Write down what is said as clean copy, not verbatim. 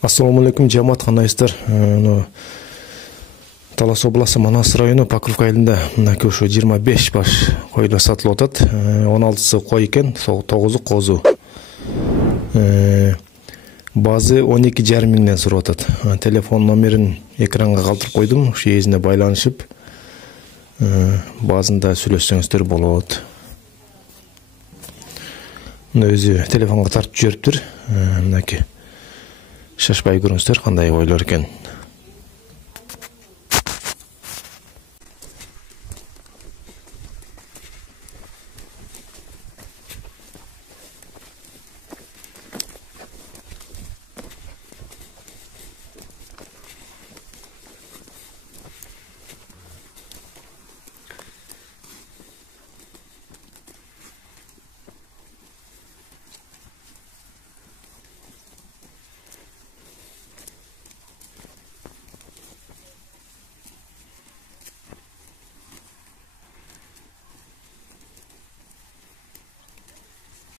Ассаламу алейкум, жамаат, кандайсыздар? Талас областы Манас району Покровка айылында мынакей ушу 25 баш койлар сатылып атат. 16сы кой экен, 9-у козу. Базы 12,5 миңден сурап атат. Телефон номерин экранга калтырып койдум, ушу эзине байланышып, базында сүйлөшсөңүздөр болот. Өзү телефонго тартып жибериптир. Мынакей. Шашпай көрүңүздөр кандай койлор экен.